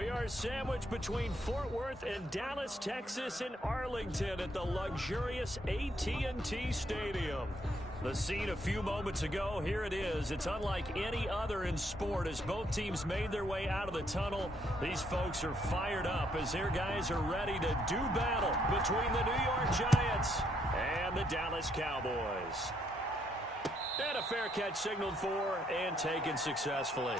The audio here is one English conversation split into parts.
We are sandwiched between Fort Worth and Dallas, Texas, and Arlington at the luxurious AT&T Stadium. The scene a few moments ago, here it is. It's unlike any other in sport as both teams made their way out of the tunnel. These folks are fired up as their guys are ready to do battle between the New York Giants and the Dallas Cowboys. And a fair catch signaled for and taken successfully.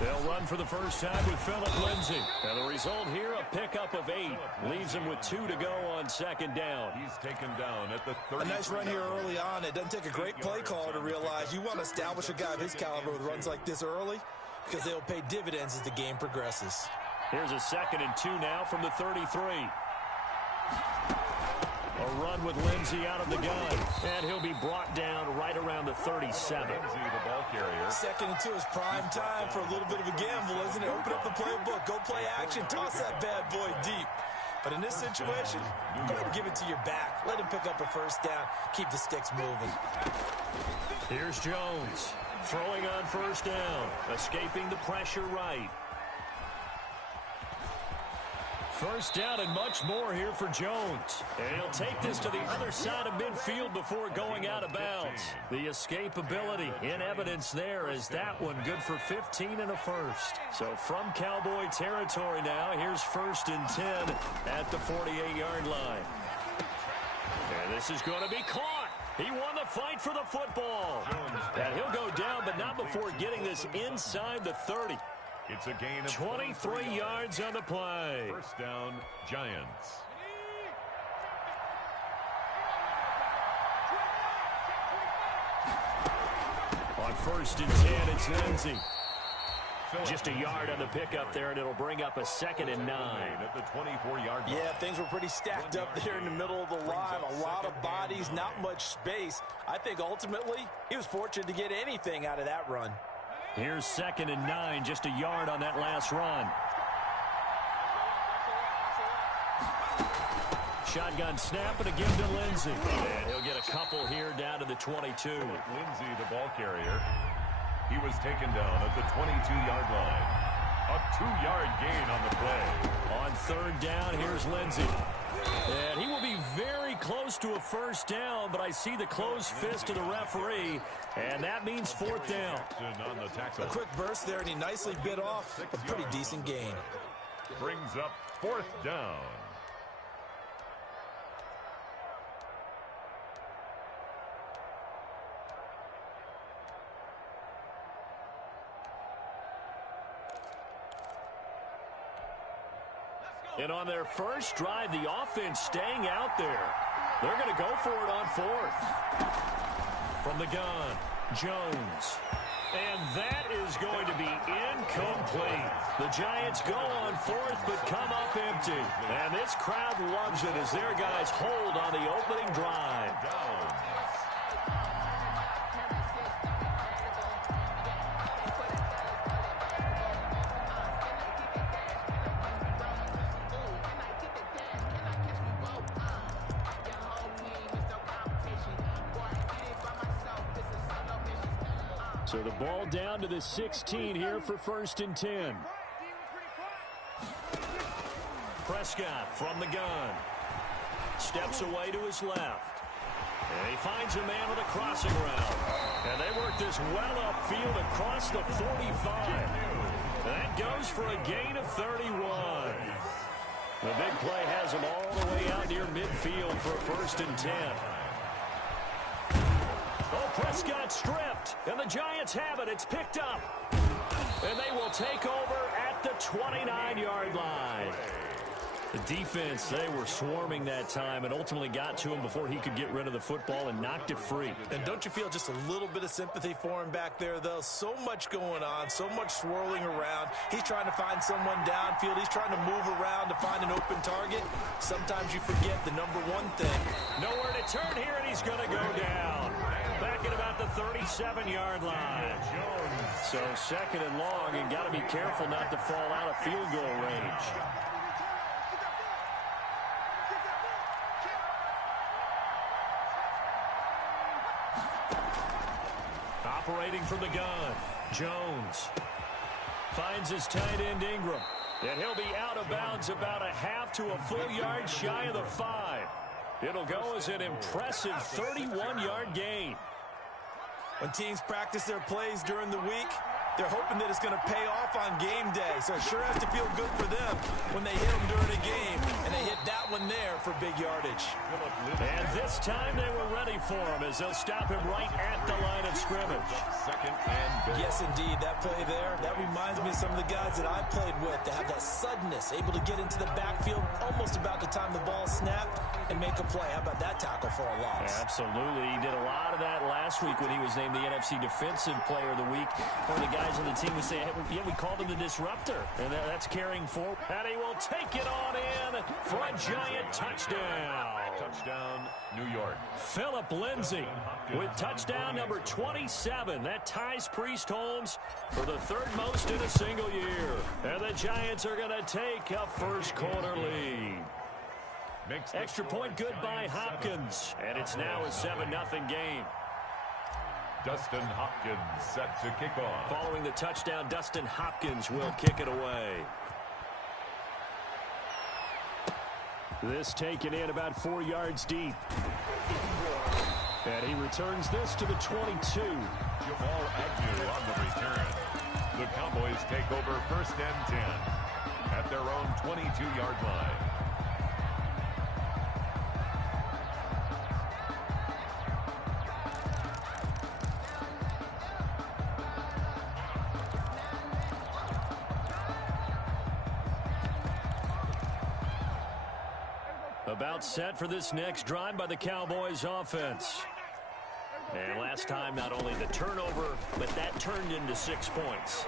They'll run for the first time with Phillip Lindsay. And the result here, a pickup of 8. Leaves him with 2 to go on second down. He's taken down at the 30. A nice run here early on. It doesn't take a great play caller to realize you want to establish a guy of his caliber with runs like this early because they'll pay dividends as the game progresses. Here's a 2nd and 2 now from the 33. A run with Lindsay out of the gun. And he'll be brought down right around the 37. Lindsay, the ball carrier. 2nd and 2 is prime time for a little bit of a gamble, isn't it? Open up the playbook. Go play action. Toss that bad boy deep. But in this situation, go ahead and give it to your back. Let him pick up a first down. Keep the sticks moving. Here's Jones. Throwing on first down. Escaping the pressure right. First down and much more here for Jones. And he'll take this to the other side of midfield before going out of bounds. The escapability in evidence there is that one good for 15 and a first. So from Cowboy territory now, here's 1st and 10 at the 48-yard line. And this is going to be caught. He won the fight for the football. And he'll go down, but not before getting this inside the 30. It's a gain of 23 yards on the play. First down, Giants. On 1st and 10, it's Lindsay. Just a yard on the pickup there, and it'll bring up a 2nd and 9. At the 24-yard line. Yeah, things were pretty stacked up there in the middle of the line. A lot of bodies, not much space. I think ultimately he was fortunate to get anything out of that run. Here's 2nd and 9, just a yard on that last run. Shotgun snap and a give to Lindsay. And he'll get a couple here down to the 22. Lindsay, the ball carrier. He was taken down at the 22-yard line. A 2-yard gain on the play. On 3rd down, here's Lindsay. And he will be very close to a first down, but I see the closed fist of the referee, and that means 4th down. A quick burst there, and he nicely bit off a pretty decent gain. Brings up 4th down. And on their first drive, the offense staying out there. They're going to go for it on 4th. From the gun, Jones. And that is going to be incomplete. The Giants go on 4th, but come up empty. And this crowd loves it as their guys hold on the opening drive. So the ball down to the 16 here for 1st and 10. Prescott from the gun. Steps away to his left. And he finds a man with a crossing route. And they work this well upfield across the 45. That goes for a gain of 31. The big play has him all the way out near midfield for a 1st and 10. Oh, Prescott stripped, and the Giants have it. It's picked up. And they will take over at the 29-yard line. The defense, they were swarming that time and ultimately got to him before he could get rid of the football and knocked it free. And don't you feel just a little bit of sympathy for him back there, though? So much going on, so much swirling around. He's trying to find someone downfield. He's trying to move around to find an open target. Sometimes you forget the number one thing. Nowhere to turn here, and he's going to go down. back at about the 37-yard line. So second and long, and got to be careful not to fall out of field goal range. Operating from the gun, Jones finds his tight end Ingram, and he'll be out of bounds about a half to a full yard shy of the 5. It'll go as an impressive 31-yard gain. When teams practice their plays during the week, they're hoping that it's going to pay off on game day. So it sure has to feel good for them when they hit them during a game, and they hit that one there for big yardage. And this time they were ready for him as they'll stop him right at the line of scrimmage. Second and goal. Yes, indeed. That play there, that reminds me of some of the guys that I played with that have that suddenness, able to get into the backfield almost about the time the ball snapped and make a play. How about that tackle for a loss? Yeah, absolutely. He did a lot of that last week when he was named the NFC Defensive Player of the Week. One of the guys on the team would say, hey, yeah, we called him the disruptor. And that's carrying forward. And he will take it on in for a giant touchdown. Touchdown, New York. Philip Lindsay with touchdown number 27. That ties Priest Holmes for the third most in a single year. And the Giants are going to take a first quarter lead. Extra point good by Hopkins. And it's now a 7-0 game. Dustin Hopkins set to kick off. Following the touchdown, Dustin Hopkins will kick it away. This taken in about 4 yards deep. And he returns this to the 22. Jamal Agnew on the return. The Cowboys take over first and 10 at their own 22-yard line. About set for this next drive by the Cowboys offense. And last time, not only the turnover, but that turned into 6 points.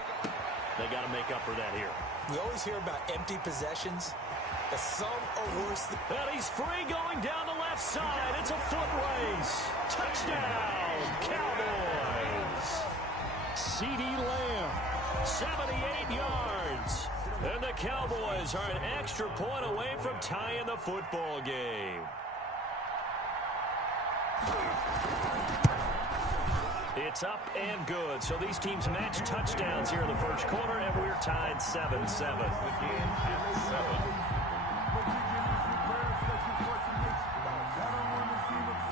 They got to make up for that here. We always hear about empty possessions, but some are worse than... And he's free going down the left side. It's a foot race. Touchdown, Cowboys. CeeDee Lamb, 78 yards. And the Cowboys are an extra point away from tying the football game. It's up and good. So these teams match touchdowns here in the first quarter, and we're tied 7-7.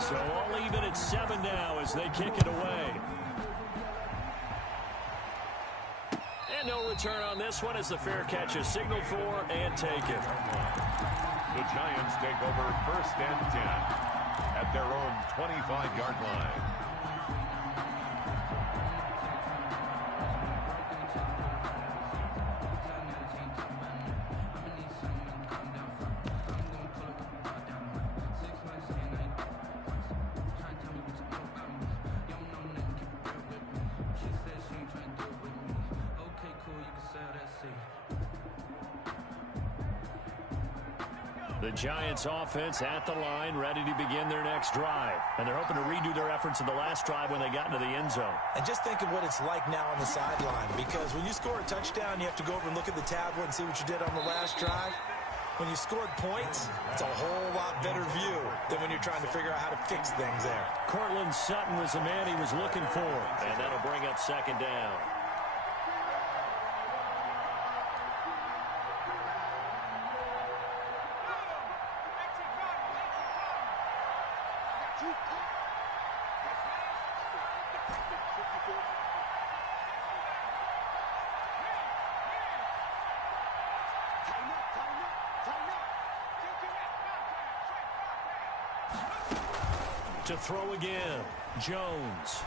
So all even at 7 now as they kick it away. And no return on this one as the fair catch is signaled for and taken. The Giants take over first and 10 at their own 25-yard line. The Giants offense at the line, ready to begin their next drive. And they're hoping to redo their efforts in the last drive when they got into the end zone. And just think of what it's like now on the sideline, because when you score a touchdown, you have to go over and look at the tablet and see what you did on the last drive. When you scored points, it's a whole lot better view than when you're trying to figure out how to fix things there. Cortland Sutton was the man he was looking for, and that'll bring up second down. To throw again, Jones.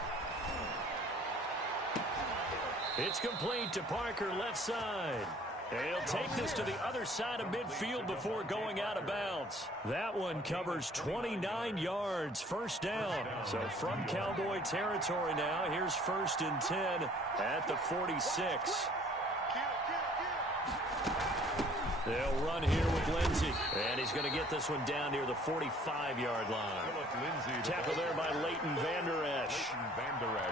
It's complete to Parker left side. He'll take this to the other side of midfield before going out of bounds. That one covers 29 yards, first down. So from Cowboy territory now, here's first and 10 at the 46. They'll run here with Lindsey. And he's going to get this one down near the 45-yard line. Tackle there by Leighton Vander Esch.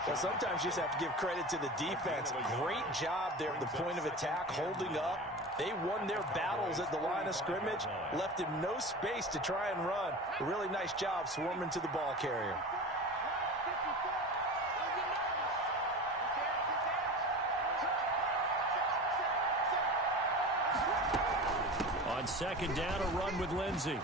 Well, sometimes you just have to give credit to the defense. Great job there at the point of attack, holding up. They won their battles at the line of scrimmage, left him no space to try and run. A really nice job swarming to the ball carrier. On second down, a run with Lindsey.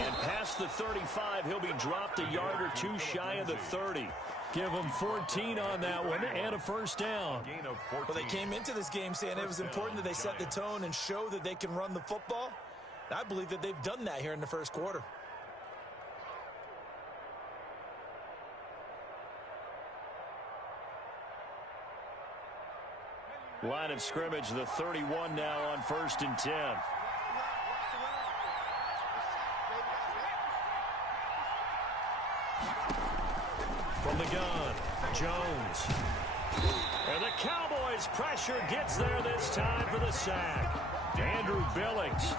And past the 35, he'll be dropped a yard or two shy of the 30. Give him 14 on that one and a first down. Well, they came into this game saying it was important that they set the tone and show that they can run the football. I believe that they've done that here in the first quarter. Line of scrimmage, the 31 now on 1st and 10. From the gun, Jones. And the Cowboys' pressure gets there this time for the sack. Andrew Billings.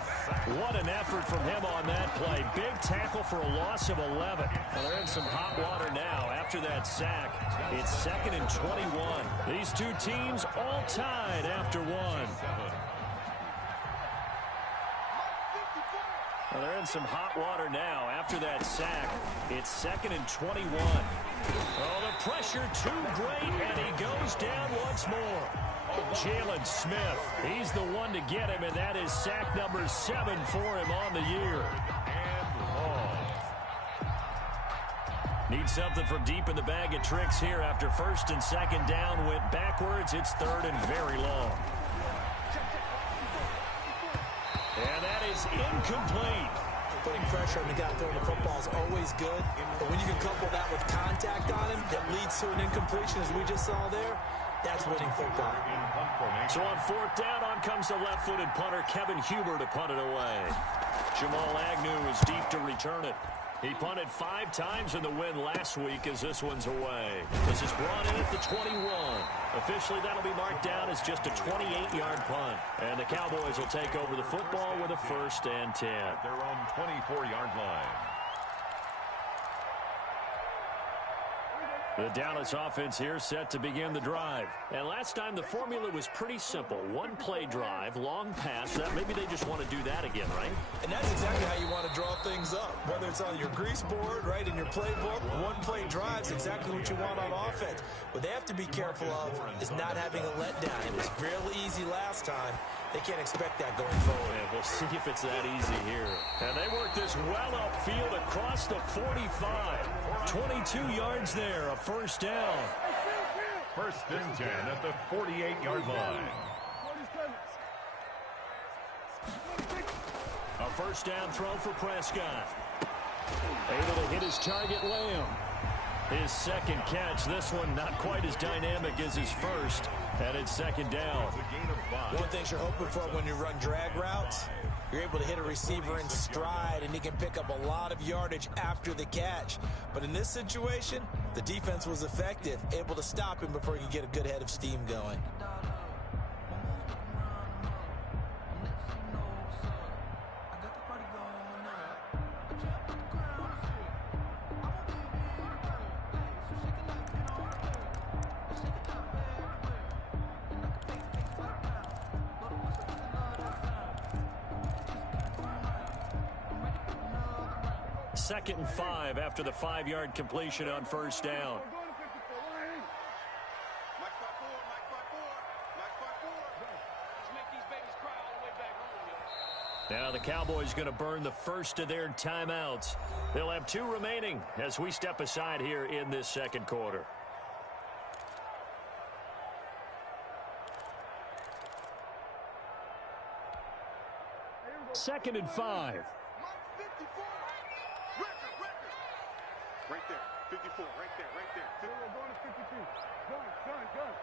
What an effort from him on that play. Big tackle for a loss of 11. Well, they're in some hot water now after that sack. It's 2nd and 21. These two teams all tied after one. Well, they're in some hot water now after that sack. It's 2nd and 21. Oh, the pressure too great, and he goes down once more. Jalen Smith, he's the one to get him, and that is sack number 7 for him on the year. Need something from deep in the bag of tricks here after 1st and 2nd down went backwards. It's 3rd and very long. And that is incomplete. Putting pressure on the guy throwing the football is always good, but when you can couple that with contact on him that leads to an incompletion, as we just saw there, that's winning football. So on 4th down, on comes the left-footed punter, Kevin Huber, to punt it away. Jamal Agnew is deep to return it. He punted 5 times in the win last week as this one's away. This is brought in at the 21. Officially, that'll be marked down as just a 28-yard punt. And the Cowboys will take over the football with a 1st and 10. Their own 24-yard line. The Dallas offense here set to begin the drive. And last time the formula was pretty simple. One-play drive, long pass. Maybe they just want to do that again, right? And that's exactly how you want to draw things up. Whether it's on your grease board, right, in your playbook, one-play drive's exactly what you want on offense. What they have to be careful of is not having a letdown. It was real easy last time. They can't expect that going forward. Yeah, we'll see if it's that easy here. And they work this well upfield across the 45. 22 yards there, a 1st down. 1st and 10 at the 48-yard line. A 1st down throw for Prescott. Able to hit his target, Lamb. His 2nd catch. This one not quite as dynamic as his 1st. And it's 2nd down. One of the things you're hoping for when you run drag routes, you're able to hit a receiver in stride, and he can pick up a lot of yardage after the catch. But in this situation, the defense was effective, able to stop him before he could get a good head of steam going. Second and 5 after the 5-yard completion on 1st down. Now the Cowboys going to burn the first of their timeouts. They'll have 2 remaining as we step aside here in this 2nd quarter. Second and 5. Right there, 54, right there, right there. Going to 52. Gun.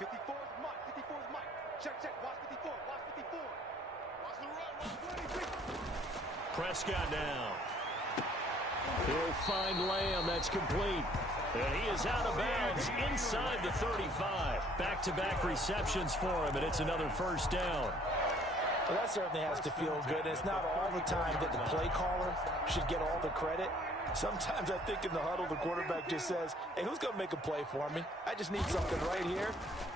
54 is Mike, 54 is Mike. Check, watch 54, watch 54. Watch the run, watch 20. Prescott now. He'll find Lamb. That's complete. And he is out of bounds inside the 35. Back-to-back receptions for him, and it's another first down. Well, that certainly has to feel good. It's not all the time that the play caller should get all the credit. Sometimes I think in the huddle, the quarterback just says, hey, who's going to make a play for me? I just need something right here.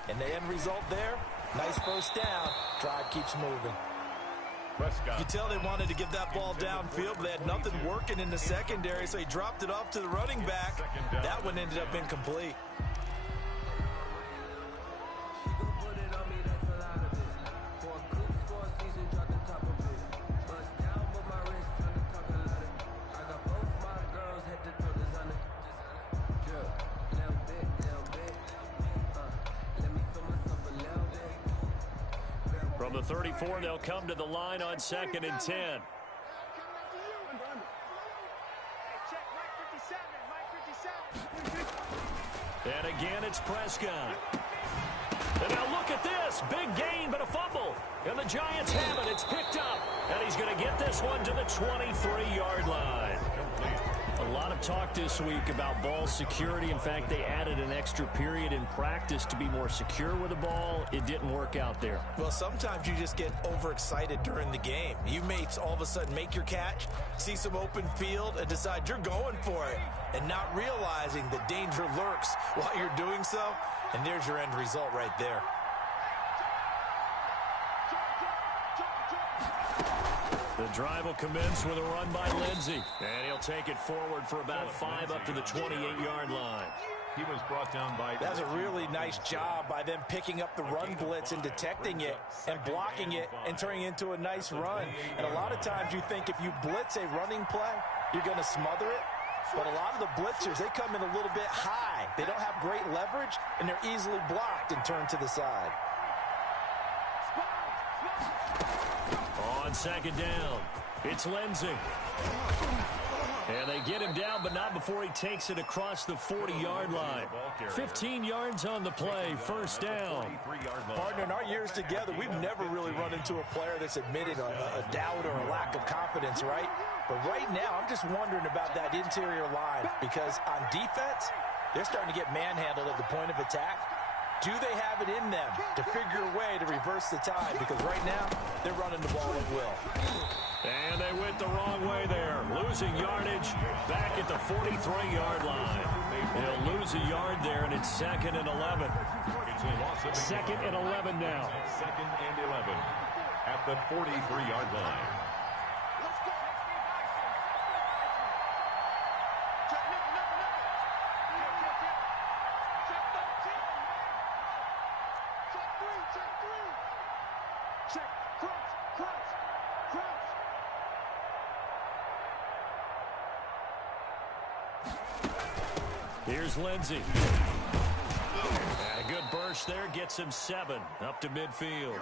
And the end result there, nice first down. Drive keeps moving. Prescott. You can tell they wanted to get that ball downfield, but they had nothing working in the secondary, so he dropped it off to the running back. That one ended up incomplete. From the 34, they'll come to the line on 2nd and 10. And again, it's Prescott. And now look at this. Big gain, but a fumble. And the Giants have it. It's picked up. And he's going to get this one to the 23-yard line. A lot of talk this week about ball security. In fact, they added an extra period in practice to be more secure with the ball. It didn't work out there. Well, sometimes you just get overexcited during the game. You may all of a sudden make your catch, see some open field, and decide you're going for it, and not realizing the danger lurks while you're doing so. And there's your end result right there. The drive will commence with a run by Lindsey. And he'll take it forward for about 5 up to the 28-yard line. He was brought down by... That's a really nice job by them picking up the run blitz and detecting it and blocking it and turning it into a nice run. And a lot of times you think if you blitz a running play, you're going to smother it. But a lot of the blitzers, they come in a little bit high. They don't have great leverage, and they're easily blocked and turned to the side. On 2nd down, it's Lindsey. And they get him down, but not before he takes it across the 40-yard line. 15 yards on the play, first down. Partner, in our years together, we've never really run into a player that's admitted a doubt or a lack of confidence, right? But right now, I'm just wondering about that interior line, because on defense, they're starting to get manhandled at the point of attack. Do they have it in them to figure a way to reverse the tide? Because right now, they're running the ball at will. And they went the wrong way there. Losing yardage back at the 43-yard line. They'll lose a yard there, and it's 2nd and 11. 2nd and 11 now. 2nd and 11 at the 43-yard line. Here's Lindsey. And a good burst there gets him 7 up to midfield.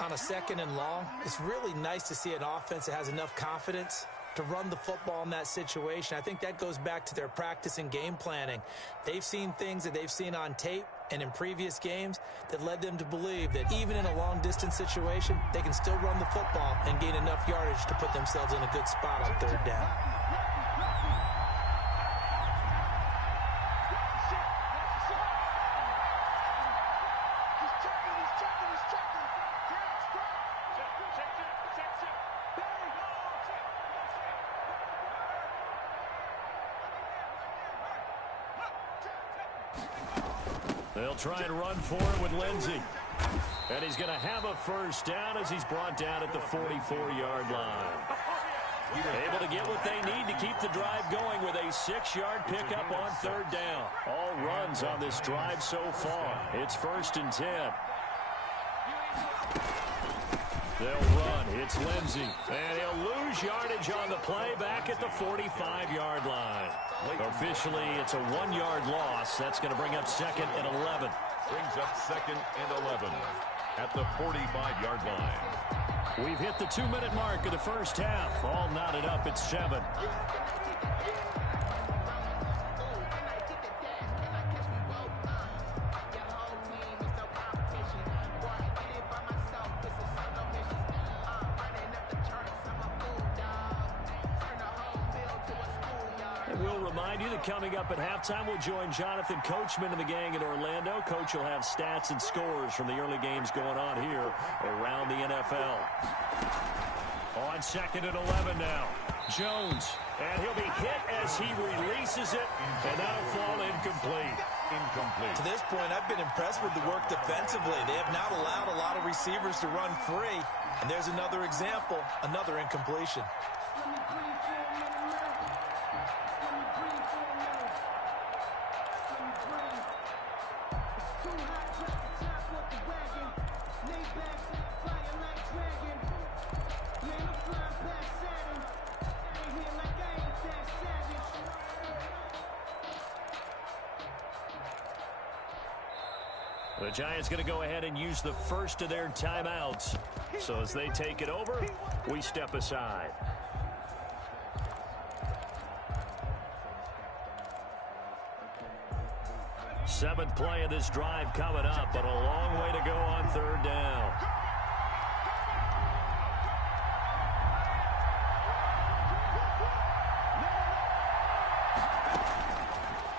On a 2nd and long, it's really nice to see an offense that has enough confidence to run the football in that situation. I think that goes back to their practice and game planning. They've seen things that they've seen on tape and in previous games that led them to believe that even in a long-distance situation, they can still run the football and gain enough yardage to put themselves in a good spot on 3rd down. They'll try and run for it with Lindsey. And he's going to have a first down as he's brought down at the 44-yard line. Able to get what they need to keep the drive going with a 6-yard pickup on 3rd down. All runs on this drive so far. It's 1st and 10. They'll run. It's Lindsey. And he'll lose yardage on the play back at the 45-yard line. Officially, it's a 1-yard loss. That's going to bring up 2nd and 11. Brings up 2nd and 11 at the 45-yard line. We've hit the 2-minute mark of the first half. All knotted up at 7. remind you that coming up at halftime, we'll join Jonathan Coachman and the gang in Orlando. Coach will have stats and scores from the early games going on here around the NFL. On 2nd and 11 now. Jones, and he'll be hit as he releases it, and that'll fall incomplete. To this point, I've been impressed with the work defensively. They have not allowed a lot of receivers to run free, and there's another example, another incompletion. The Giants going to go ahead and use the first of their timeouts. So as they take it over, we step aside. Seventh play of this drive coming up, but a long way to go on 3rd down.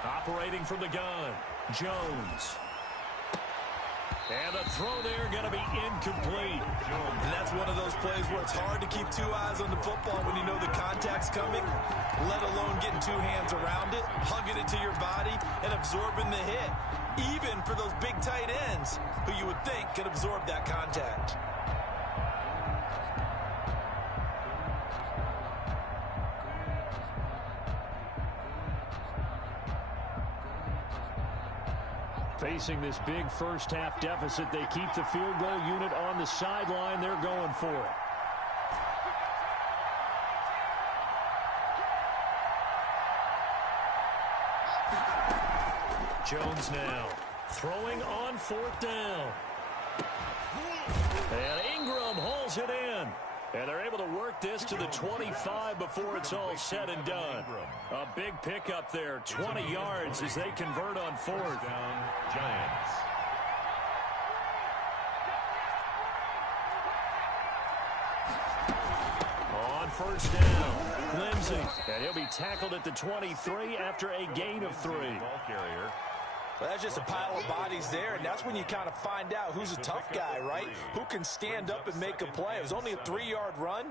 Operating from the gun, Jones. And the throw there going to be incomplete. And that's one of those plays where it's hard to keep two eyes on the football when you know the contact's coming, let alone getting two hands around it, hugging it to your body, and absorbing the hit. Even for those big tight ends who you would think could absorb that contact. Facing this big first-half deficit, they keep the field goal unit on the sideline. They're going for it. Jones now throwing on 4th down. And Ingram hauls it in. And they're able to work this to the 25 before it's all said and done. A big pickup there, 20 yards as they convert on 4th. Down, Giants. On 1st down, Lindsey. And he'll be tackled at the 23 after a gain of 3. Ball carrier. Well, that's just a pile of bodies there, and that's when you kind of find out who's a tough guy, right? Who can stand up and make a play. It was only a 3-yard run,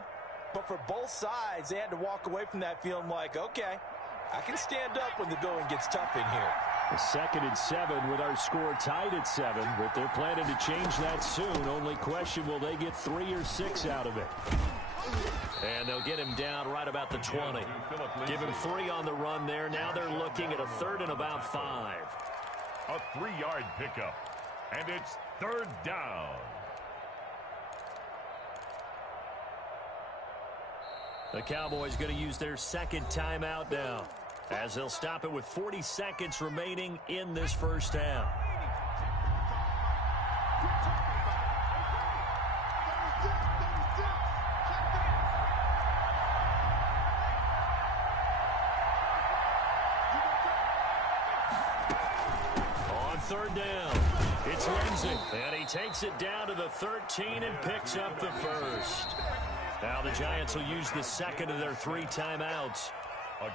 but for both sides, they had to walk away from that feeling like, okay, I can stand up when the going gets tough in here. A 2nd and 7 with our score tied at 7, but they're planning to change that soon. Only question, will they get 3 or 6 out of it? And they'll get him down right about the 20. Give him 3 on the run there. Now they're looking at a 3rd and about 5. A 3-yard pickup, and it's 3rd down. The Cowboys going to use their 2nd timeout now, as they'll stop it with 40 seconds remaining in this first half. On 3rd down, it's Lindsey, and he takes it down to the 13 and picks up the 1st. Now the Giants will use the 2nd of their 3 timeouts,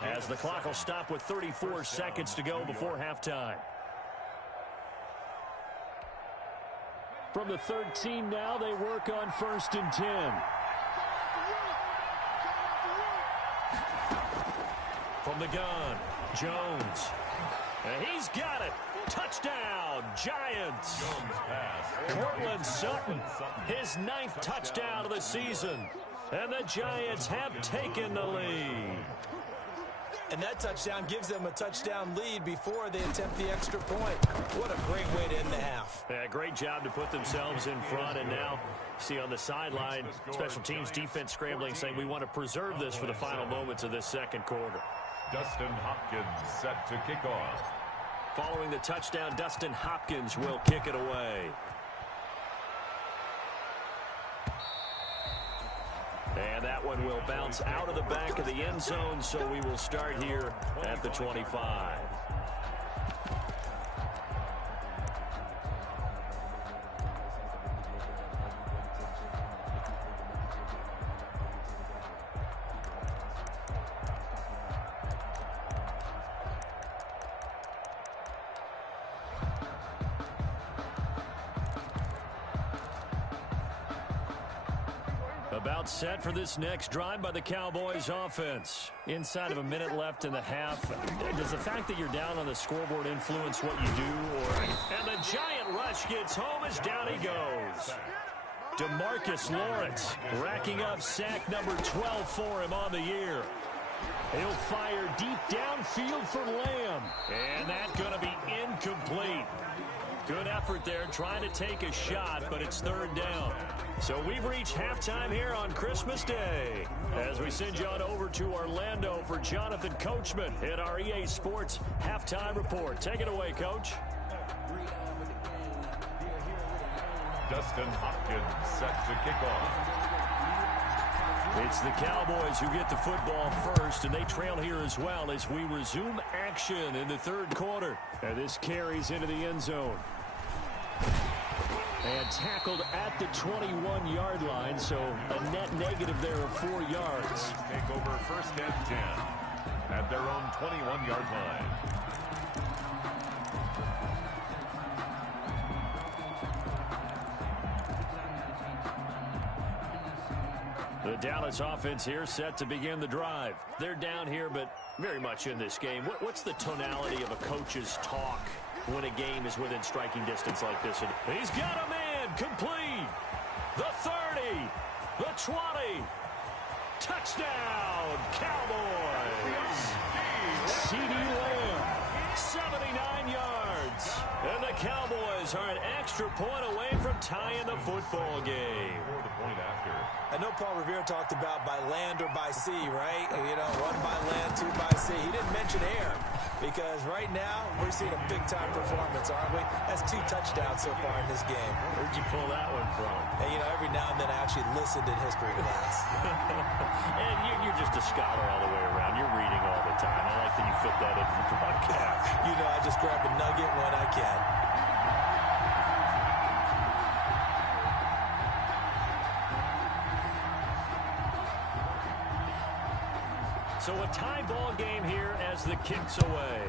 as the clock will stop with 34 seconds to go before halftime. From the 13 now, they work on 1st and 10. From the gun, Jones. And he's got it. Touchdown, Giants. Cortland Sutton, his 9th touchdown of the season. And the Giants have taken the lead. And that touchdown gives them a touchdown lead before they attempt the extra point. What a great way to end the half. Yeah, great job to put themselves in front. And now, see on the sideline, special teams defense scrambling, saying we want to preserve this for the final moments of this 2nd quarter. Dustin Hopkins set to kick off. Following the touchdown, Dustin Hopkins will kick it away. And that one will bounce out of the back of the end zone, so we will start here at the 25. About set for this next drive by the Cowboys offense. Inside of a minute left in the half. Does the fact that you're down on the scoreboard influence what you do? And the giant rush gets home as down he goes. DeMarcus Lawrence racking up sack number 12 for him on the year. He'll fire deep downfield for Lamb. And that's going to be incomplete. Good effort there trying to take a shot, but it's third down. So we've reached halftime here on Christmas Day as we send you on over to Orlando for Jonathan Coachman in our EA Sports Halftime Report. Take it away, Coach. Dustin Hopkins set to kick off. It's the Cowboys who get the football first, and they trail here as well as we resume action in the third quarter. And this carries into the end zone. And tackled at the 21-yard line, so a net negative there of 4 yards. Take over first and 10 at their own 21-yard line. The Dallas offense here set to begin the drive. They're down here, but very much in this game. What's the tonality of a coach's talk when a game is within striking distance like this? And he's got a man complete. The 30, the 20. Touchdown, Cowboys. CeeDee Lamb, 79 yards. And the Cowboys are an extra point away from tying the football game. For the point after. I know Paul Revere talked about by land or by sea, right? You know, one by land, two by sea. He didn't mention air because right now we're seeing a big-time performance, aren't we? That's 2 touchdowns so far in this game. Where'd you pull that one from? And, you know, every now and then I actually listened in history class. And you're just a scholar all the way around. You're reading all the time. I like that you fit that into the broadcast. You know, I just grab a nugget when I can. So a tie ball game here as the kick's away.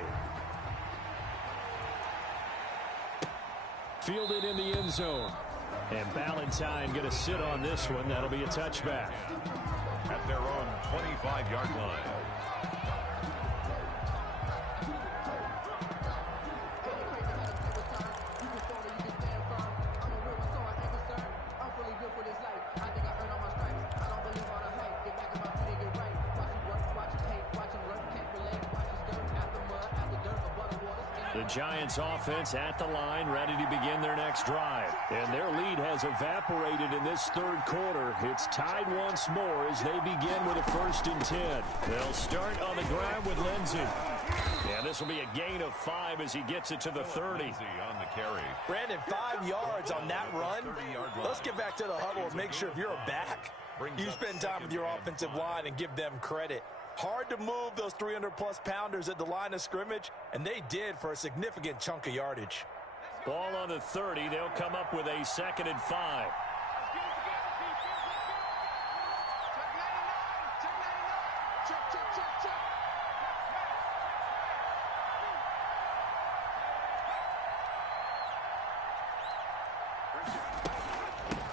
Fielded in the end zone. And Ballantyne going to sit on this one. That'll be a touchback. At their own 25-yard line. The Giants offense at the line, ready to begin their next drive. And their lead has evaporated in this third quarter. It's tied once more as they begin with a 1st and 10. They'll start on the ground with Lindsey. Yeah, this will be a gain of 5 as he gets it to the 30. On the carry. Brandon, 5 yards on that run. Let's get back to the huddle and make sure if you're a back, you spend time with your offensive line and give them credit. Hard to move those 300-plus pounders at the line of scrimmage, and they did for a significant chunk of yardage. Ball on the 30. They'll come up with a 2nd and 5.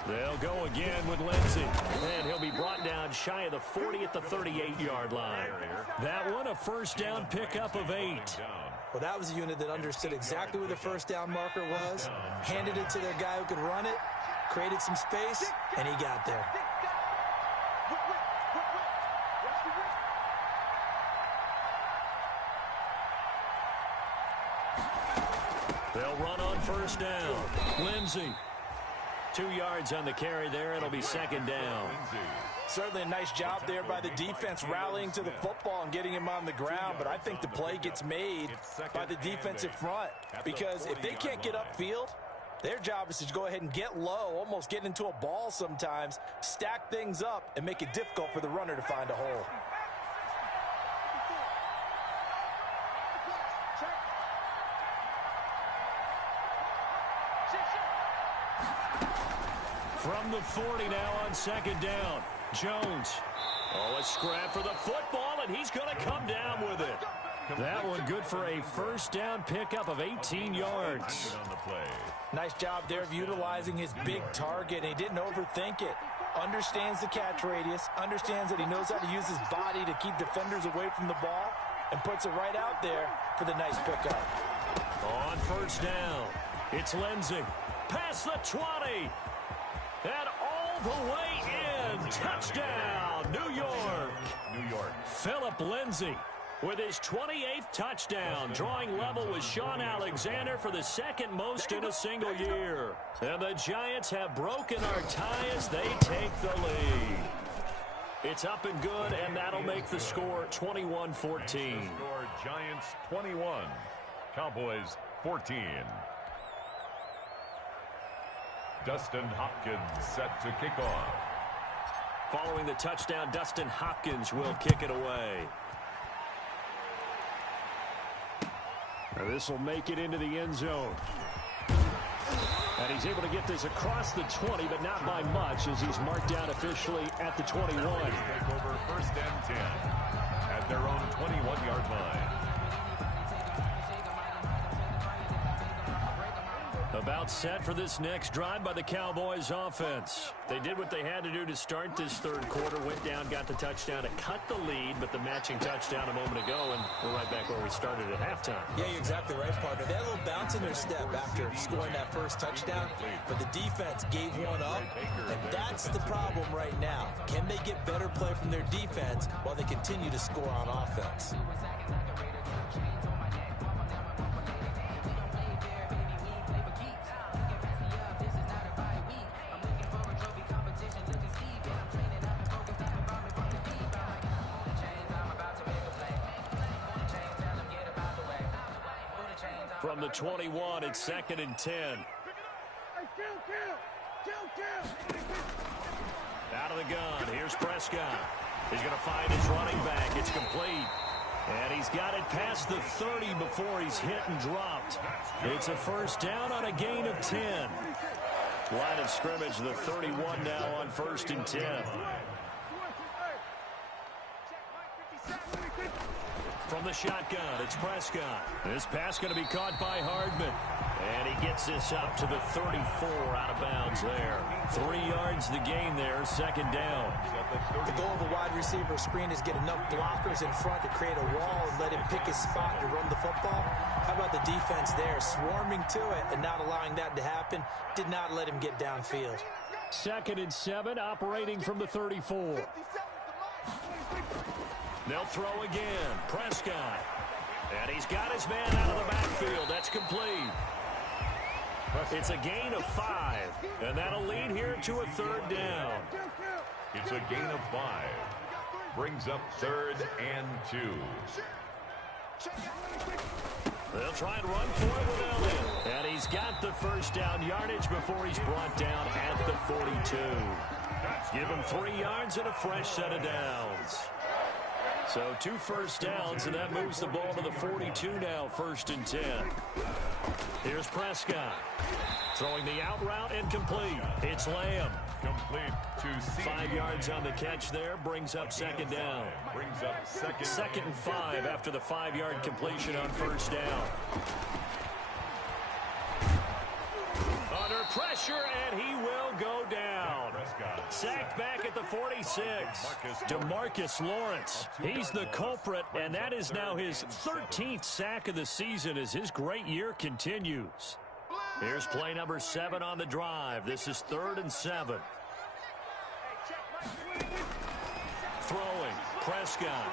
They'll go again with Lindsey. And he'll be brought down shy of the 40 at the 38-yard line. That one, a 1st down pickup of 8. Well, that was a unit that understood exactly where the 1st down marker was, handed it to their guy who could run it, created some space, and he got there. They'll run on 1st down. Lindsey. 2 yards on the carry there. It'll be 2nd down. Certainly a nice job there by the defense rallying to the football and getting him on the ground, but I think the play gets made by the defensive front because if they can't get upfield, their job is to go ahead and get low, almost get into a ball sometimes, stack things up, and make it difficult for the runner to find a hole. From the 40 now on 2nd down. Jones. Oh, a scrap for the football, and he's going to come down with it. That one good for a 1st down pickup of 18 yards. Nice job there of utilizing his big target. He didn't overthink it. understands the catch radius, understands that he knows how to use his body to keep defenders away from the ball, and puts it right out there for the nice pickup. On first down, it's Lindsey. Past the 20. And all the way in. Touchdown, New York. New York. Philip Lindsey with his 28th touchdown, drawing level with Sean Alexander for the second most in a single year. And the Giants have broken our tie as they take the lead. It's up and good, and that'll make the score 21-14. Score Giants 21, Cowboys 14. Dustin Hopkins set to kick off. Following the touchdown, Dustin Hopkins will kick it away. This will make it into the end zone. And he's able to get this across the 20, but not by much, as he's marked down officially at the 21. Take over first and 10 at their own 21-yard line. About set for this next drive by the Cowboys offense. They did what they had to do to start this third quarter, went down, got the touchdown to cut the lead, but the matching touchdown a moment ago, and we're right back where we started at halftime. Yeah, you're exactly right, partner. They had a little bounce in their step after scoring that first touchdown, but the defense gave one up, and that's the problem right now. Can they get better play from their defense while they continue to score on offense? From the 21, it's second and 10. Out of the gun, here's Prescott. He's going to find his running back. It's complete. And he's got it past the 30 before he's hit and dropped. It's a first down on a gain of 10. Line of scrimmage, the 31 now on first and 10. From the shotgun, it's Prescott. This pass going to be caught by Hardman. And he gets this up to the 34 out of bounds there. 3 yards the gain there, second down. The goal of a wide receiver screen is get enough blockers in front to create a wall and let him pick his spot to run the football. How about the defense there, swarming to it and not allowing that to happen? Did not let him get downfield. Second and 7, operating from the 34. They'll throw again. Prescott. And he's got his man out of the backfield. That's complete. It's a gain of 5. And that'll lead here to a third down. It's a gain of 5. Brings up third and 2. They'll try and run for it with Elliott. And he's got the first down yardage before he's brought down at the 42. Give him 3 yards and a fresh set of downs. So 2 first downs, and that moves the ball to the 42 now, first and 10. Here's Prescott. Throwing the out route incomplete. It's Lamb. Complete to C. 5 yards on the catch there, brings up second down. Brings up Second and 5 after the 5-yard completion on first down. Under pressure, and he will go down. Sacked back at the 46. DeMarcus Lawrence. He's the culprit, and that is now his 13th sack of the season as his great year continues. Here's play number 7 on the drive. This is 3rd and 7. Throwing. Prescott.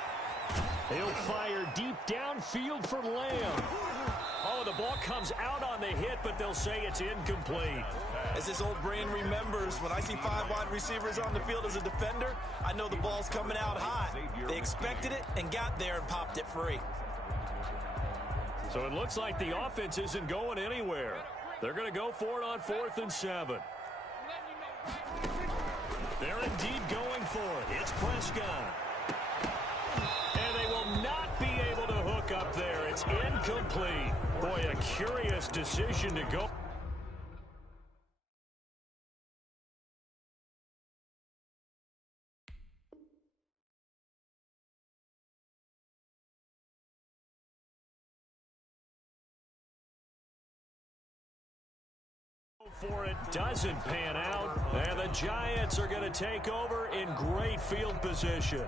He'll fire deep downfield for Lamb. Oh, the ball comes out on the hit, but they'll say it's incomplete. As this old brain remembers, when I see 5 wide receivers on the field as a defender, I know the ball's coming out hot. They expected it and got there and popped it free. So it looks like the offense isn't going anywhere. They're going to go for it on 4th and 7. They're indeed going for it. It's Prescott. And they will not be able to hook up there. It's incomplete. Boy, a curious decision to go. for it. Doesn't pan out. And the Giants are going to take over in great field position.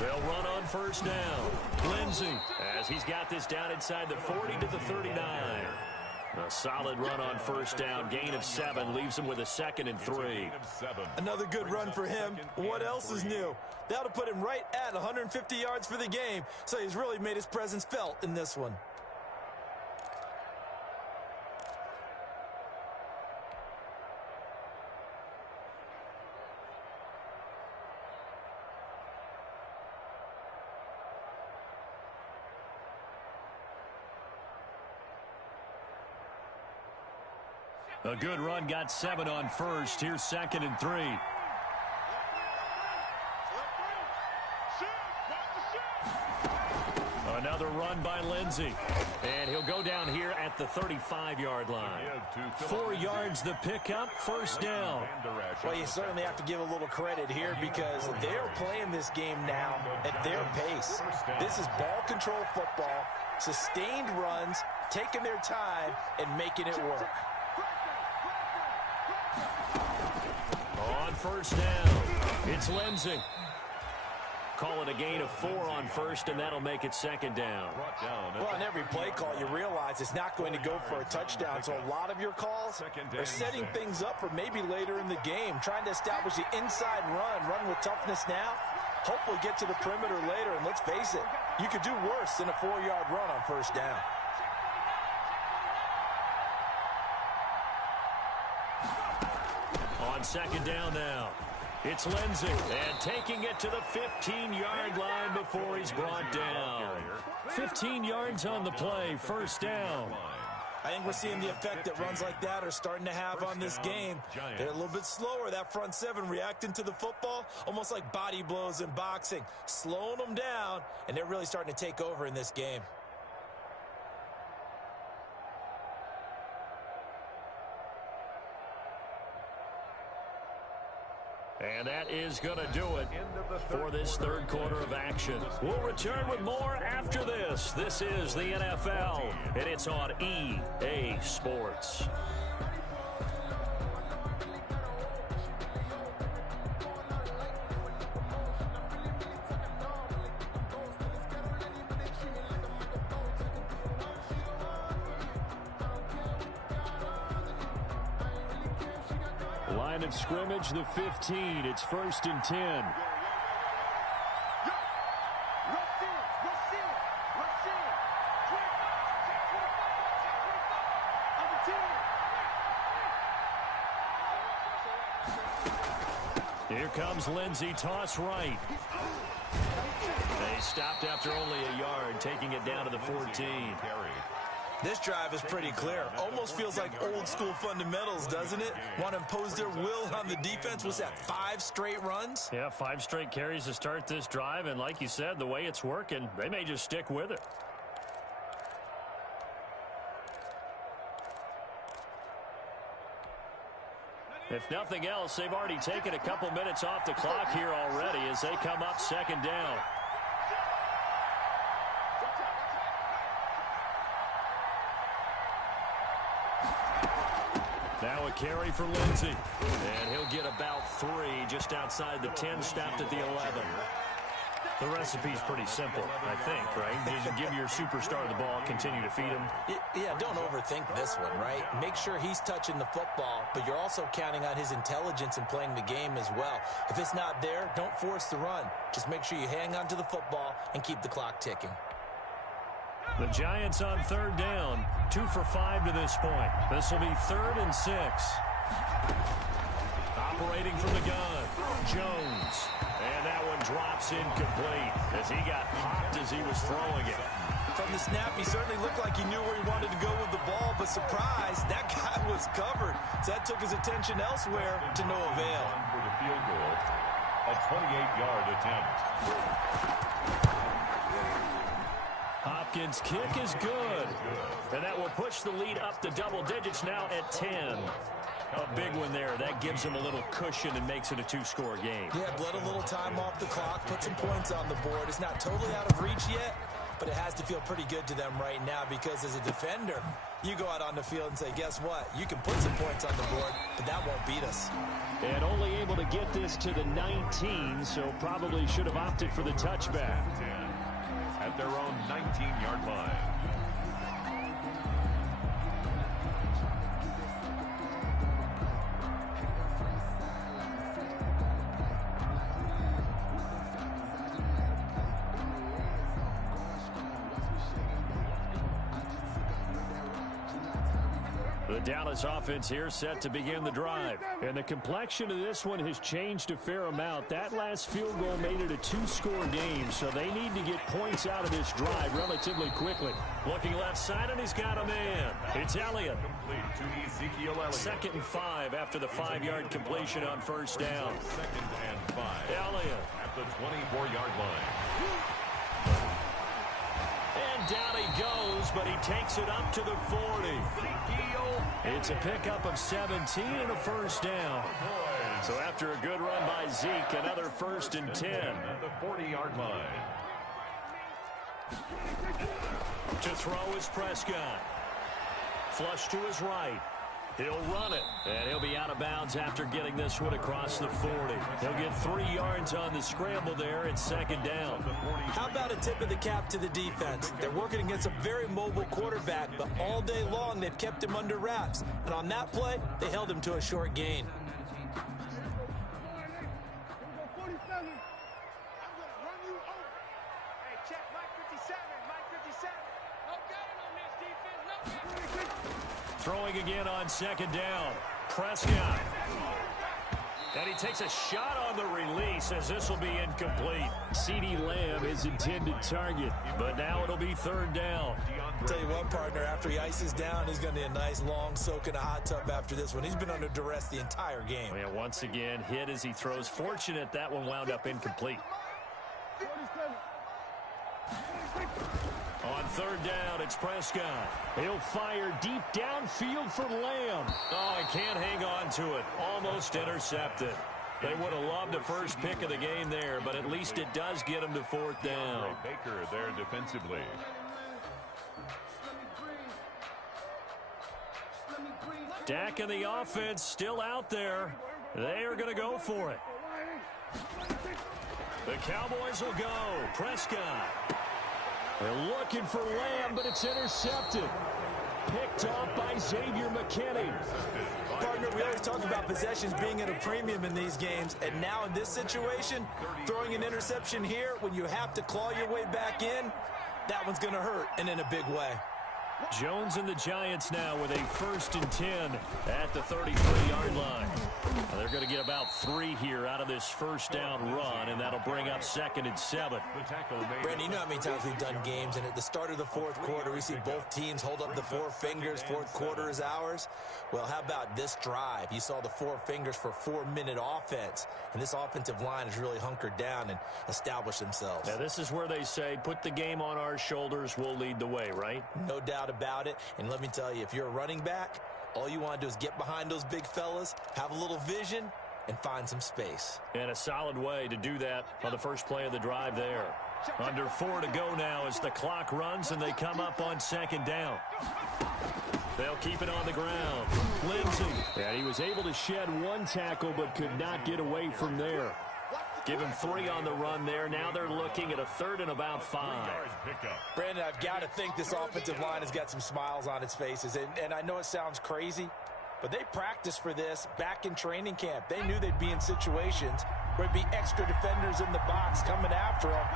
They'll run on first down. Lindsey, as he's got this down inside the 40 to the 39. A solid run on first down. Gain of 7 leaves him with a 2nd and 3. Another good run for him. What else is new? That'll put him right at 150 yards for the game, so he's really made his presence felt in this one. A good run, got 7 on first. Here's 2nd and 3. Another run by Lindsey. And he'll go down here at the 35-yard line. 4 yards the pickup, first down. Well, you certainly have to give a little credit here because they're playing this game now at their pace. This is ball control football, sustained runs, taking their time, and making it work. On first down, it's Lindsey. Call it a gain of 4 on first, and that'll make it 2nd down. Well, on every play call, you realize it's not going to go for a touchdown, so a lot of your calls are setting things up for maybe later in the game, trying to establish the inside run with toughness now, hopefully get to the perimeter later, and let's face it, you could do worse than a 4-yard run on first down. On 2nd down now, it's Lindsey, and taking it to the 15-yard line before he's brought down. 15 yards on the play, first down. I think we're seeing the effect that runs like that are starting to have on this game. They're a little bit slower, that front 7 reacting to the football, almost like body blows in boxing, slowing them down, and they're really starting to take over in this game. And that is going to do it for this 3rd quarter of action. We'll return with more after this. This is the NFL, and it's on EA Sports. Line of scrimmage, the 15. It's 1st and 10. Here comes Lindsey, toss right. They stopped after only a yard, taking it down to the 14. This drive is pretty clear. Almost feels like old school fundamentals, doesn't it? Want to impose their will on the defense. Was that 5 straight runs? Yeah, 5 straight carries to start this drive. And like you said, the way it's working, they may just stick with it. If nothing else, they've already taken a couple minutes off the clock here already as they come up 2nd down. Now a carry for Lindsey. And he'll get about 3 just outside the 10, stopped at the 11. The recipe's pretty simple, I think, right? Just give your superstar the ball, continue to feed him. Yeah, don't overthink this one, right? Make sure he's touching the football, but you're also counting on his intelligence in playing the game as well. If it's not there, don't force the run. Just make sure you hang on to the football and keep the clock ticking. The Giants on 3rd down, 2 for 5 to this point. This will be 3rd and 6. Operating from the gun, Jones. And that one drops incomplete as he got popped as he was throwing it. From the snap, he certainly looked like he knew where he wanted to go with the ball, but surprise, that guy was covered. So that took his attention elsewhere to no avail. For the field goal, a 28-yard attempt. Hopkins' kick is good. And that will push the lead up to double digits now at 10. A big one there. That gives them a little cushion and makes it a two-score game. Yeah, bled a little time off the clock, put some points on the board. It's not totally out of reach yet, but it has to feel pretty good to them right now because as a defender, you go out on the field and say, guess what? You can put some points on the board, but that won't beat us. And only able to get this to the 19, so probably should have opted for the touchback. At their own 19-yard line. The Dallas offense here set to begin the drive. And the complexion of this one has changed a fair amount. That last field goal made it a two-score game, so they need to get points out of this drive relatively quickly. Looking left side, and he's got a man. It's Elliott. Complete to Ezekiel Elliott. 2nd and 5 after the 5-yard completion on first down. 2nd and 5. Elliott. At the 24-yard line. And down he goes, but he takes it up to the 40. It's a pickup of 17 and a first down. So after a good run by Zeke, another 1st and 10. At the 40-yard line. To throw is Prescott. Flush to his right. He'll run it, and he'll be out of bounds after getting this one across the 40. He'll get 3 yards on the scramble there at 2nd down. How about a tip of the cap to the defense? They're working against a very mobile quarterback, but all day long they've kept him under wraps. And on that play, they held him to a short gain. Throwing again on 2nd down. Prescott. And he takes a shot on the release as this will be incomplete. CeeDee Lamb his intended target, but now it'll be 3rd down. I'll tell you what, partner, after he ices down, he's going to need a nice long soak in a hot tub after this one. He's been under duress the entire game. And once again, hit as he throws. Fortunate that one wound up incomplete. On 3rd down, it's Prescott. He'll fire deep downfield for Lamb. Oh, he can't hang on to it. Almost intercepted. They would have loved a first pick of the game there, but at least it does get him to 4th down. Baker there defensively. Dak and the offense still out there. They are going to go for it. The Cowboys will go. Prescott. They're looking for Lamb, but it's intercepted. Picked off by Xavier McKinney. Partner, we always talk about possessions being at a premium in these games, and now in this situation, throwing an interception here when you have to claw your way back in, that one's going to hurt, and in a big way. Jones and the Giants now with a 1st and 10 at the 33-yard line. Now they're going to get about 3 here out of this 1st down run, and that'll bring up 2nd and 7. Brandon, you know how many times we've done games, and at the start of the 4th quarter, we see both teams hold up the 4 fingers, 4th quarter is ours. Well, how about this drive? You saw the 4 fingers for 4-minute offense, and this offensive line has really hunkered down and established themselves. Now, this is where they say, put the game on our shoulders, we'll lead the way, right? No doubt about it, and let me tell you, if you're a running back, all you want to do is get behind those big fellas, have a little vision, and find some space. And a solid way to do that on the first play of the drive there. Under 4 to go now as the clock runs and they come up on 2nd down. They'll keep it on the ground. Lindsey. And he was able to shed 1 tackle but could not get away from there. Give him 3 on the run there. Now they're looking at a 3rd and about 5. Brandon, I've got to think this offensive line has got some smiles on its faces. And I know it sounds crazy, but they practiced for this back in training camp. They knew they'd be in situations where it'd be extra defenders in the box coming after them,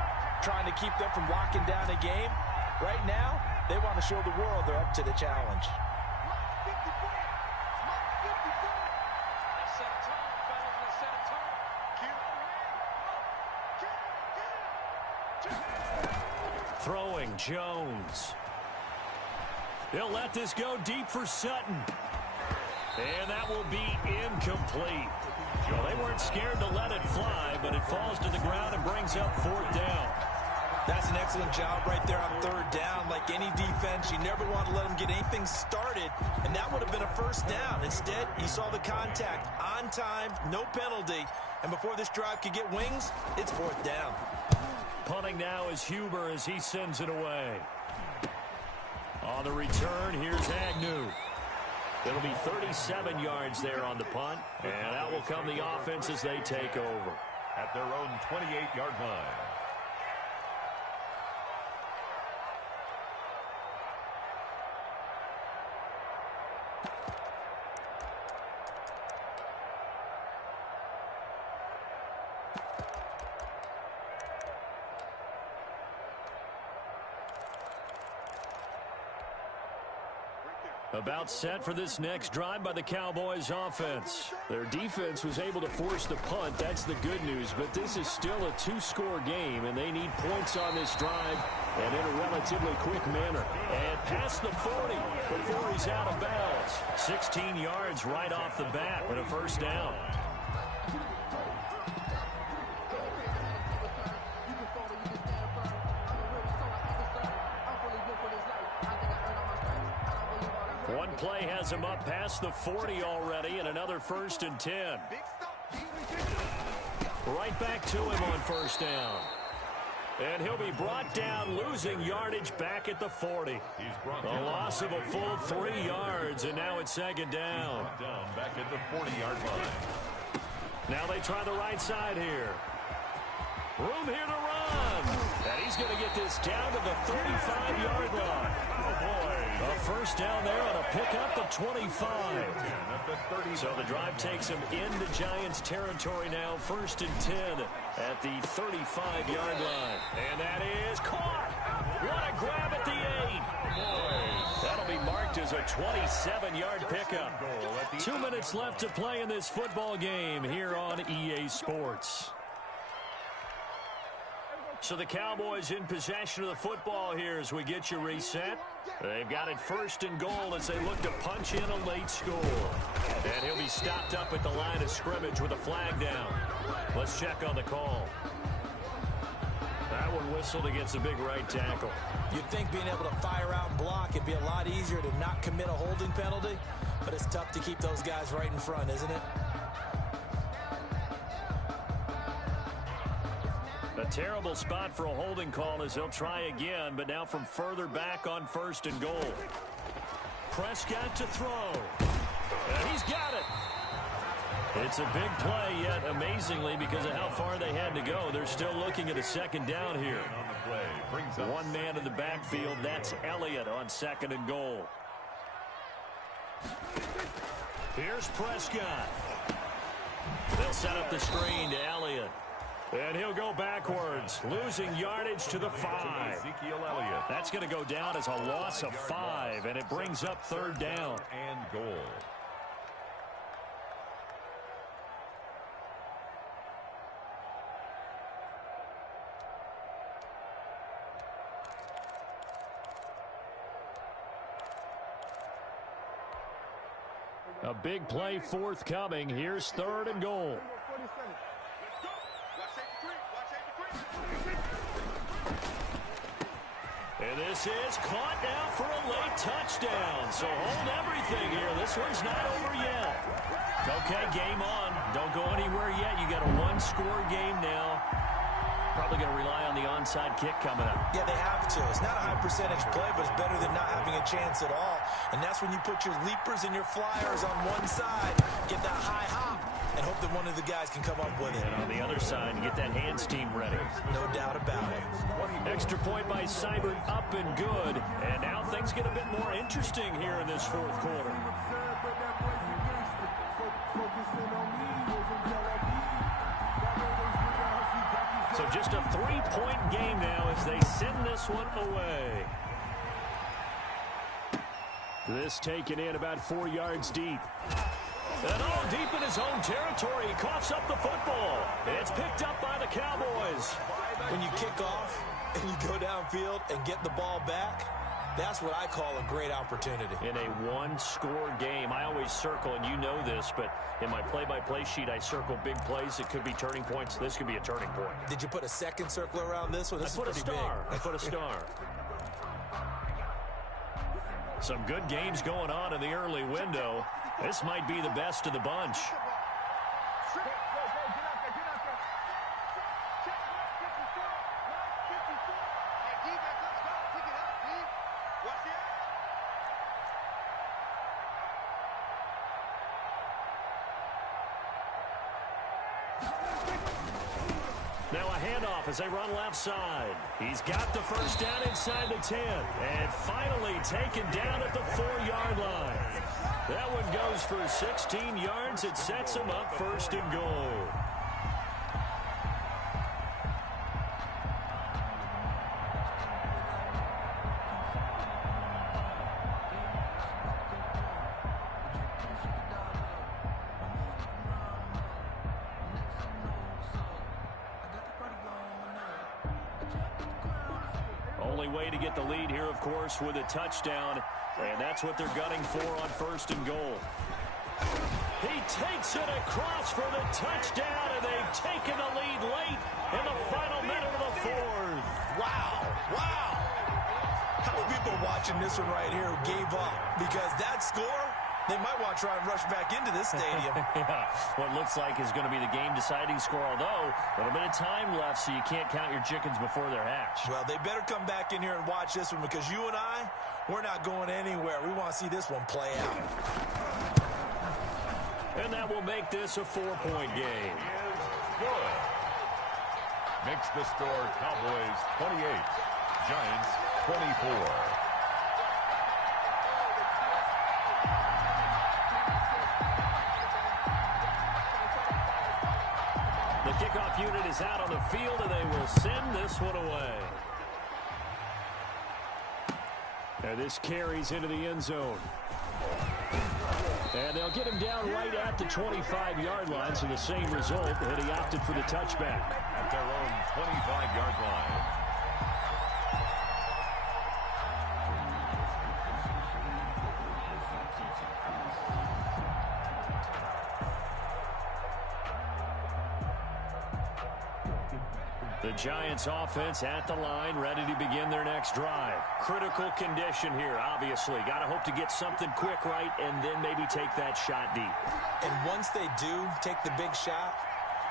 trying to keep them from locking down a game. Right now, they want to show the world they're up to the challenge. Throwing Jones. He'll let this go deep for Sutton. And that will be incomplete. Well, they weren't scared to let it fly, but it falls to the ground and brings up 4th down. That's an excellent job right there on third down. Like any defense, you never want to let them get anything started, and that would have been a first down. Instead, you saw the contact on time, no penalty, and before this drive could get wings, it's fourth down. Punting now is Huber as he sends it away. On the return, here's Agnew. It'll be 37 yards there on the punt, and out will come the offense as they take over. At their own 28-yard line. About set for this next drive by the Cowboys offense. Their defense was able to force the punt. That's the good news. But this is still a two-score game, and they need points on this drive and in a relatively quick manner. And past the 40 before he's out of bounds. 16 yards right off the bat with a first down. One play has him up past the 40 already, and another 1st and 10. Right back to him on first down. And he'll be brought down, losing yardage back at the 40. A loss of a full 3 yards, and now it's second down. Back at the 40-yard line. Now they try the right side here. Room here to run. And he's going to get this down to the 35-yard line. Oh, boy. A first down there on a pickup of 25. So the drive takes him into Giants territory now. 1st and 10 at the 35-yard line. And that is caught. What a grab at the 8. That'll be marked as a 27-yard pickup. 2 minutes left to play in this football game here on EA Sports. So the Cowboys in possession of the football here as we get you reset. They've got it 1st and goal as they look to punch in a late score. And he'll be stopped up at the line of scrimmage with a flag down. Let's check on the call. That one whistled against a big right tackle. You'd think being able to fire out and block it'd be a lot easier to not commit a holding penalty, but it's tough to keep those guys right in front, isn't it? A terrible spot for a holding call as they'll try again, but now from further back on 1st and goal. Prescott to throw. And he's got it. It's a big play, yet amazingly, because of how far they had to go, they're still looking at a second down here. One man in the backfield, that's Elliott on 2nd and goal. Here's Prescott. They'll set up the screen to Elliott. And he'll go backwards, losing yardage to the 5. That's going to go down as a loss of 5, and it brings up 3rd down. And goal. A big play forthcoming. Here's 3rd and goal. And this is caught now for a late touchdown. So hold everything here. This one's not over yet. Okay, game on. Don't go anywhere yet. You got a one-score game now. Probably going to rely on the onside kick coming up. Yeah, they have to. It's not a high percentage play, but it's better than not having a chance at all. And that's when you put your leapers and your flyers on one side, get that high hop, and hope that one of the guys can come up with it. And on the other side, you get that hands team ready. No doubt about it. Extra point by Seibert, up and good. And now things get a bit more interesting here in this 4th quarter. So just a 3-point game now as they send this one away. This taken in about 4 yards deep. And all deep in his own territory, he coughs up the football. It's picked up by the Cowboys. When you kick off and you go downfield and get the ball back, That's what I call a great opportunity. In a one-score game, I always circle, and you know this, but in my play-by-play sheet, I circle big plays. It could be turning points. This could be a turning point. Did you put a second circle around this one? This I put a star. I put a star. Some good games going on in the early window. This might be the best of the bunch. Now a handoff as they run left side. He's got the first down inside the 10. And finally taken down at the 4-yard line. That one goes for 16 yards. It sets him up first and goal. Only way to get the lead here, of course, with a touchdown. And that's what they're gunning for on first and goal. He takes it across for the touchdown, and they've taken the lead late in the final minute of the fourth. Wow. Wow. How many people watching this one right here gave up? Because that score, they might want to try and rush back into this stadium. Yeah, what looks like is going to be the game-deciding score, although a little bit of time left, so you can't count your chickens before they're hatched. Well, they better come back in here and watch this one, because you and I, we're not going anywhere. We want to see this one play out. And that will make this a 4-point game. Good. Makes the score Cowboys 28, Giants 24. The kickoff unit is out on the field, and they will send this one away. And this carries into the end zone. And they'll get him down right at the 25-yard line, so the same result, and he opted for the touchback. At their own 25-yard line. The Giants offense at the line, ready to begin their next drive. Critical condition here, obviously. Got to hope to get something quick right and then maybe take that shot deep. And once they do take the big shot,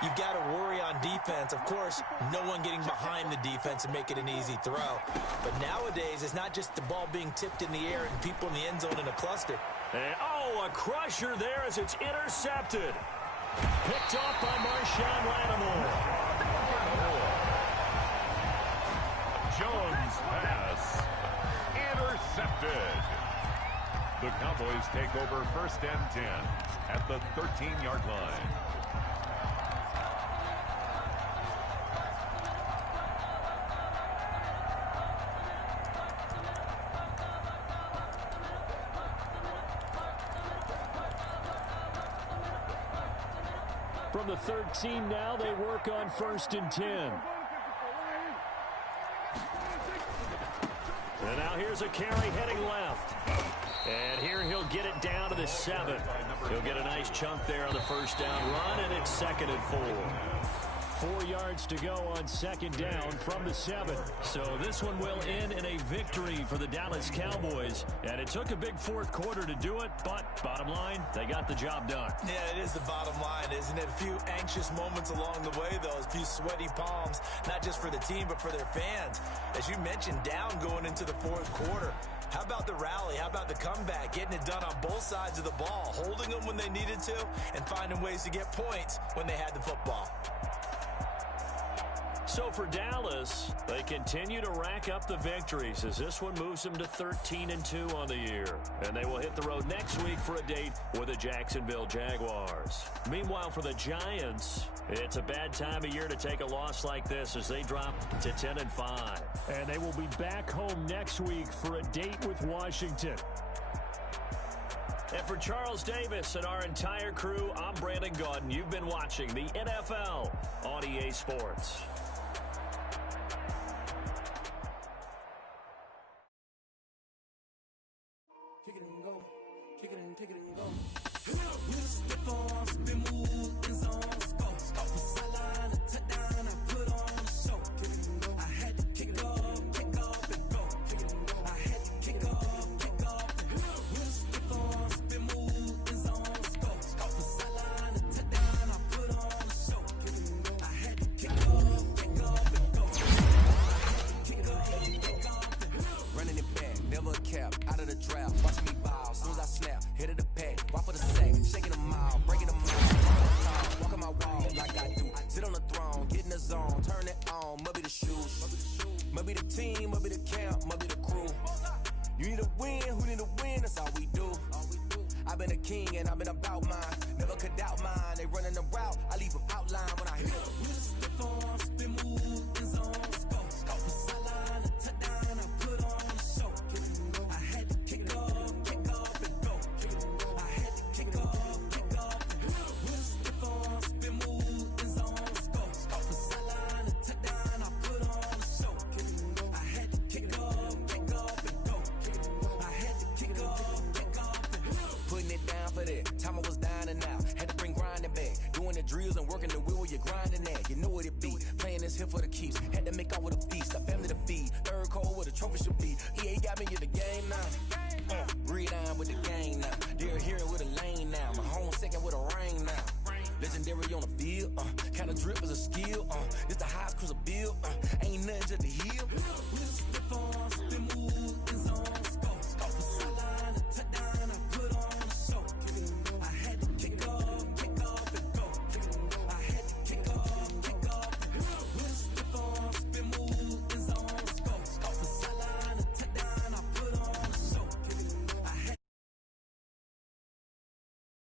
you've got to worry on defense. Of course, no one getting behind the defense and make it an easy throw. But nowadays, it's not just the ball being tipped in the air and people in the end zone in a cluster. And, a crusher there as it's intercepted. Picked off by Marshawn Lattimore. Jones pass. Intercepted. The Cowboys take over first and 10 at the 13-yard line. From the 13 now, they work on first and 10. And now here's a carry heading left. And here he'll get it down to the 7. He'll get a nice chunk there on the first down run, and it's 2nd and 4. 4 yards to go on second down from the 7. So this one will end in a victory for the Dallas Cowboys. And it took a big fourth quarter to do it, but bottom line, they got the job done. Yeah, it is the bottom line, isn't it? A few anxious moments along the way, though. A few sweaty palms, not just for the team, but for their fans. As you mentioned, down going into the fourth quarter. How about the rally? How about the comeback? Getting it done on both sides of the ball, holding them when they needed to, and finding ways to get points when they had the football. So for Dallas, they continue to rack up the victories as this one moves them to 13-2 on the year. And they will hit the road next week for a date with the Jacksonville Jaguars. Meanwhile, for the Giants, it's a bad time of year to take a loss like this as they drop to 10-5. And they will be back home next week for a date with Washington. And for Charles Davis and our entire crew, I'm Brandon Gaudin. You've been watching the NFL on EA Sports. pick it and go. With a stiff arm, spin move, in zone, go. From sideline to touchdown, I put on a show. I had to kick off and go. I had to kick off and go. With a stiff arm, spin move, in zone, go. From sideline to touchdown, I put on a show. I had to kick off and go. Running it back, never a cap, out of the draft. Watch me ball, soon as I snap, hit of the pack, walk for the sack, shaking them all, breaking them all. Walk on my wall like I do, sit on the throne, get in the zone, turn it on, must be the shoes, must be the team, must be the camp, must be the crew. You need a win, who need a win, that's all we do. I've been a king and I've been about mine, never could doubt mine. They running the route, I leave them outline when I hit it. With a stiff arm, spin move, in zone, go. From sideline to touchdown, I put on a show. I had to kick off and go. I had to kick off and go. With a stiff arm, spin move, in zone, go. From sideline to touchdown, I put on a show. I had to kick off and go. I had to kick off and go. Putting it down for that, time I was down and out. Had to bring grinding back, doing the drills and working the wheel where you're grinding at. You know what it be, playing this here for the keeps. Had to make out with a feast, a family to feed. Third cold where the trophy should be. EA got me in the game now. Read on with the game now. They're here with a lane now. My home second with a ring now. Legendary on the field, kinda drip is a skill. It's the highest cruiser bill. Ain't nothing just a hill.